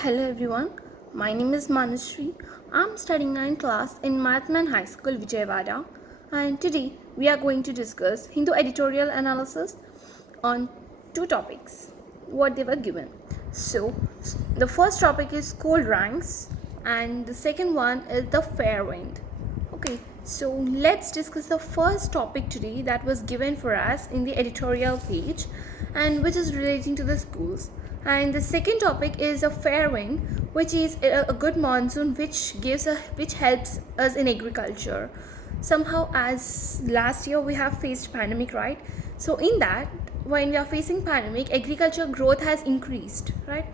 Hello everyone, my name is Manushree. I'm studying 9th class in Mathman High School, Vijayawada, and today we are going to discuss Hindu editorial analysis on two topics, what they were given. So, the first topic is school ranks, and the second one is the fair wind. Okay, so let's discuss the first topic today that was given for us in the editorial page and which is relating to the schools. And the second topic is a fair wind, which is a good monsoon which helps us in agriculture. Somehow, as last year we have faced pandemic, right? So in that, when we are facing pandemic, agriculture growth has increased, right?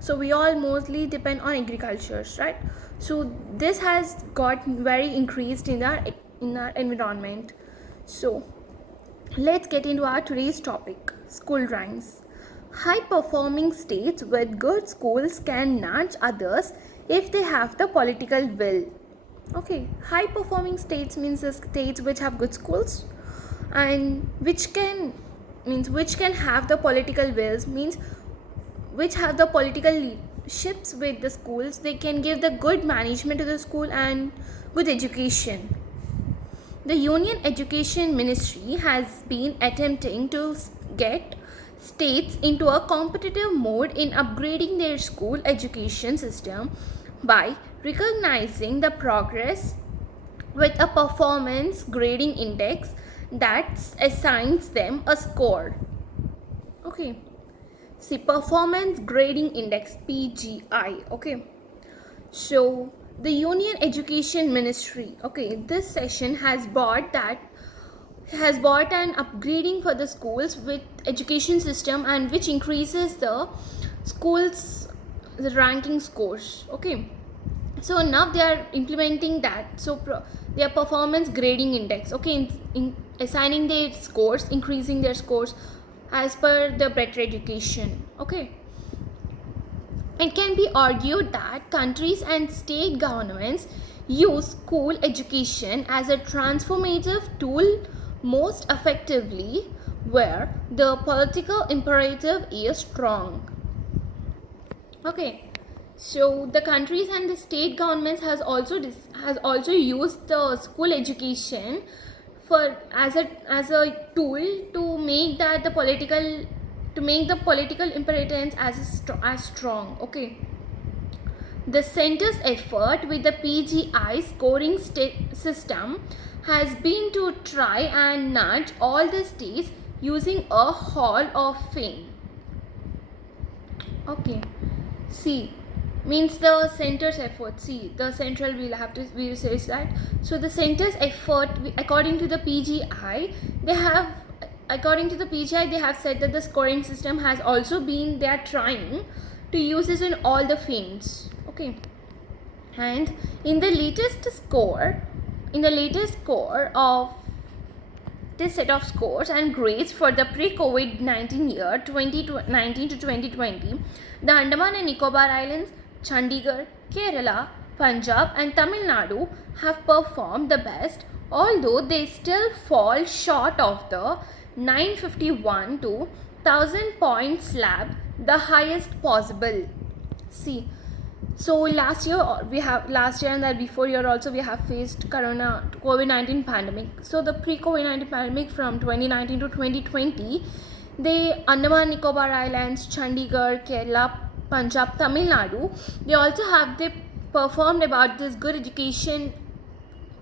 So we all mostly depend on agriculture, right? So this has got very increased in our environment. So let's get into our today's topic, school ranks. High performing states with good schools can nudge others if they have the political will. Okay, high performing states means the states which have good schools and which can have the political wills, means which have the political leaderships with the schools. They can give the good management to the school and good education. The Union Education Ministry has been attempting to get states into a competitive mode in upgrading their school education system by recognizing the progress with a performance grading index that assigns them a score. Okay, see, performance grading index, PGI. Okay, so the Union Education Ministry, okay, this session has bought an upgrading for the schools with education system and which increases the schools the ranking scores. Okay, so now they are implementing that. So their performance grading index, okay, in assigning their scores, increasing their scores as per the better education. Okay, it can be argued that countries and state governments use school education as a transformative tool most effectively where the political imperative is strong. Okay, so the countries and the state governments has also used the school education for as a tool to make the political imperatives as strong. Okay, the center's effort with the PGI scoring system has been to try and nudge all the states using a hall of fame. Okay, see, means the center's effort. See, the central will say that. So the center's effort, according to the PGI, they have said that the scoring system has also been, they are trying to use this in all the fields. Okay, and in the latest score of this set of scores and grades for the pre-COVID-19 year 2019 to 2020, the Andaman and Nicobar Islands, Chandigarh, Kerala, Punjab and Tamil Nadu have performed the best, although they still fall short of the 951 to 1000 point slab, the highest possible. See, so last year and that before year also we have faced COVID-19 pandemic. So the pre-COVID-19 pandemic from 2019 to 2020, the Andaman Nicobar Islands, Chandigarh, Kerala, Punjab, Tamil Nadu, they performed about this good education.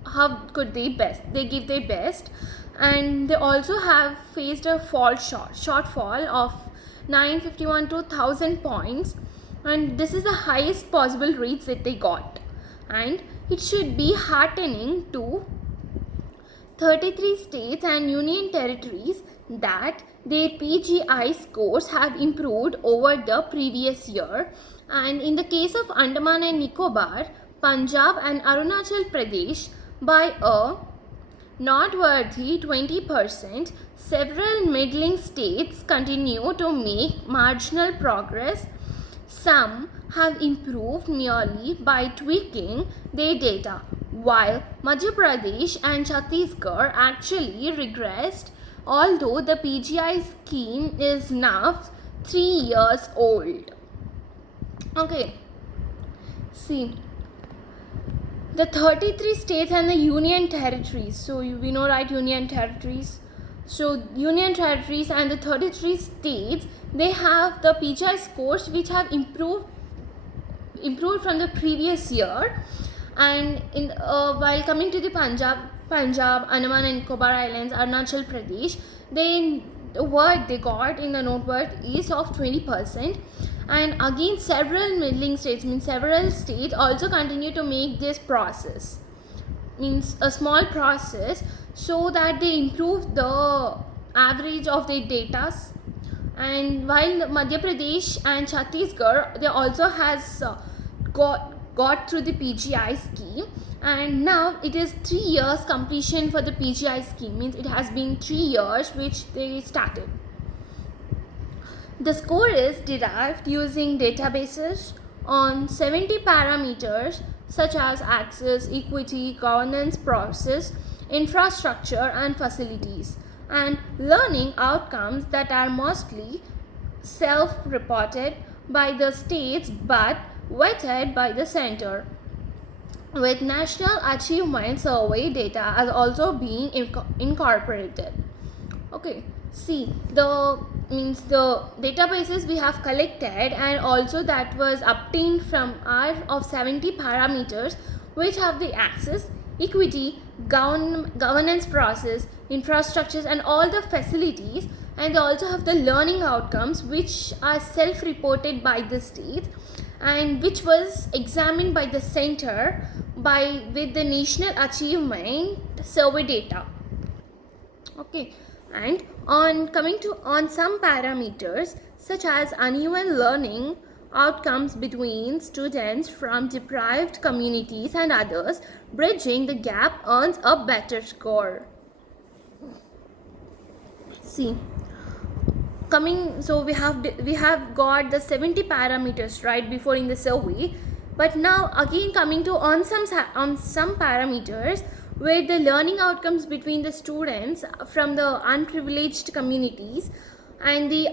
How could they give their best, and they also have faced a shortfall of 951 to 1000 points, and this is the highest possible rates that they got, and it should be heartening to 33 states and union territories that their PGI scores have improved over the previous year. And in the case of Andaman and Nicobar, Punjab and Arunachal Pradesh by a noteworthy 20%, several middling states continue to make marginal progress. Some have improved merely by tweaking their data, while Madhya Pradesh and Chhattisgarh actually regressed, although the PGI scheme is now 3 years old. Okay, See, the 33 states and the union territories. So we know, right, union territories. So union territories and the 33 states, they have the PGI scores which have improved from the previous year. And in while coming to the Punjab, Andaman and Nicobar Islands, Arunachal Pradesh, the worth they got in the note worth is of 20%. And again, several middling states, means several states also continue to make this process, means a small process, so that they improve the average of their data. And while Madhya Pradesh and Chhattisgarh, they also has got through the PGI scheme, and now it is 3 years completion for the PGI scheme, means it has been 3 years which they started. The score is derived using databases on 70 parameters such as access, equity, governance process, infrastructure and facilities, and learning outcomes that are mostly self-reported by the states but vetted by the center, with National Achievement Survey data as also being incorporated. Okay, see, the databases we have collected and also that was obtained from are of 70 parameters which have the access, equity, governance process, infrastructures and all the facilities, and they also have the learning outcomes which are self-reported by the state and which was examined by the center with the National Achievement Survey data. Okay, and on some parameters such as uneven learning outcomes between students from deprived communities and others, bridging the gap earns a better score. See, so we have got the 70 parameters right before in the survey, but now again coming to on some parameters where the learning outcomes between the students from the unprivileged communities and the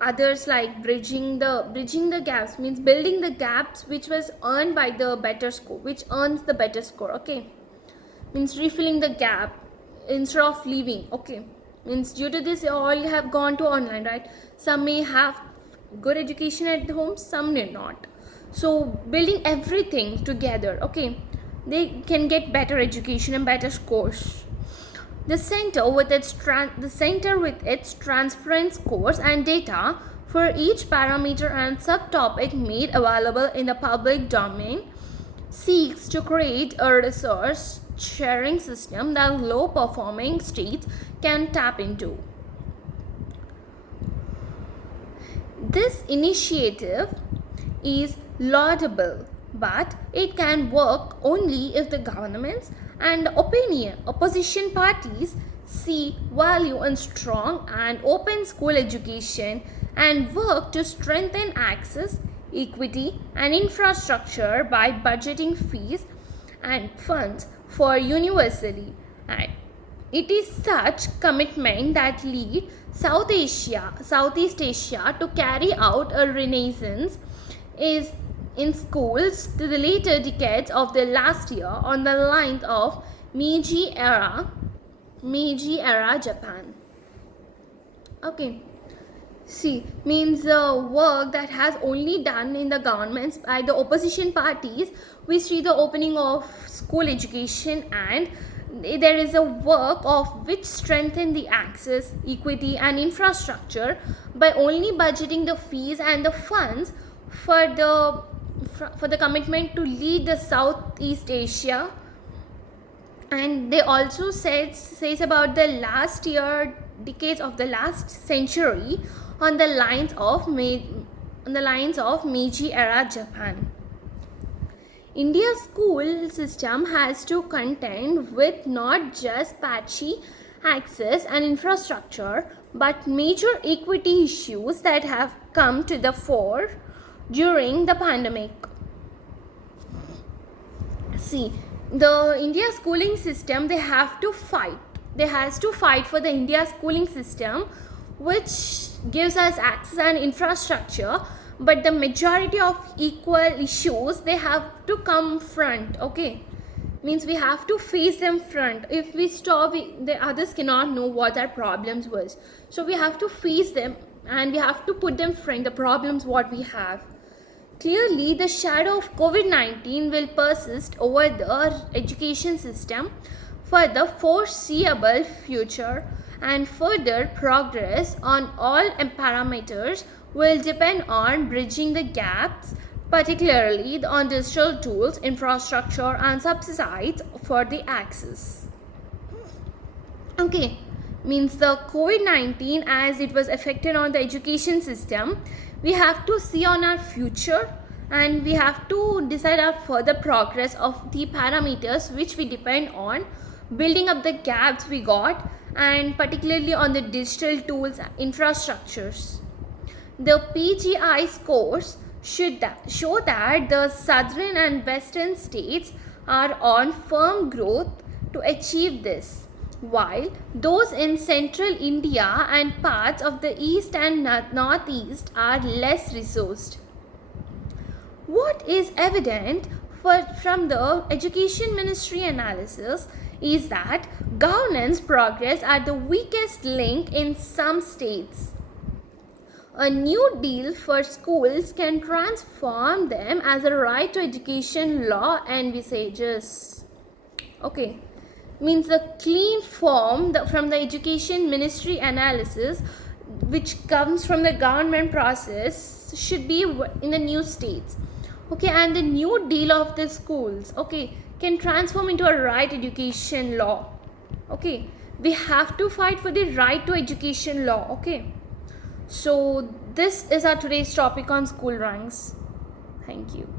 others, like bridging the gaps, means building the gaps which was earned by the better score, which earns the better score. Okay, means refilling the gap instead of leaving. Okay, means due to this all have gone to online, right? Some may have good education at home, some may not, so building everything together, okay, they can get better education and better scores. The center with its transparent scores and data for each parameter and subtopic made available in the public domain seeks to create a resource sharing system that low performing states can tap into. This initiative is laudable, but it can work only if the governments and opposition parties see value in strong and open school education and work to strengthen access, equity and infrastructure by budgeting fees and funds for universally. And it is such commitment that lead Southeast Asia to carry out a renaissance is in schools to the later decades of the last year on the lines of Meiji era Japan. Okay, see, means the work that has only done in the governments by the opposition parties. We see the opening of school education, and there is a work of which strengthen the access, equity and infrastructure by only budgeting the fees and the funds for the commitment to lead the Southeast Asia. And they also says about the decades of the last century on the lines of Meiji era Japan. India's school system has to contend with not just patchy access and infrastructure but major equity issues that have come to the fore during the pandemic. See, the India schooling system, they has to fight for the India schooling system which gives us access and infrastructure, but the majority of equal issues, they have to come front. Okay, means we have to face them front. If we stop, the others cannot know what our problems was. So we have to face them, and we have to put them front, the problems what we have. Clearly, the shadow of COVID-19 will persist over the education system for the foreseeable future, and further progress on all parameters will depend on bridging the gaps, particularly on digital tools, infrastructure, and subsidies for the access. Okay, means the COVID-19, as it was affected on the education system, we have to see on our future, and we have to decide our further progress of the parameters which we depend on building up the gaps we got, and particularly on the digital tools infrastructures. The PGI scores should show that the southern and western states are on firm growth to achieve this, while those in central India and parts of the east and northeast are less resourced. What is evident from the Education Ministry analysis is that governance progress are the weakest link in some states. A new deal for schools can transform them as a right to education law envisages. Okay, means the clean form from the Education Ministry analysis, which comes from the government process, should be in the new states. Okay, and the new deal of the schools, okay, can transform into a right education law. Okay, we have to fight for the right to education law. Okay, so this is our today's topic on school ranks. Thank you.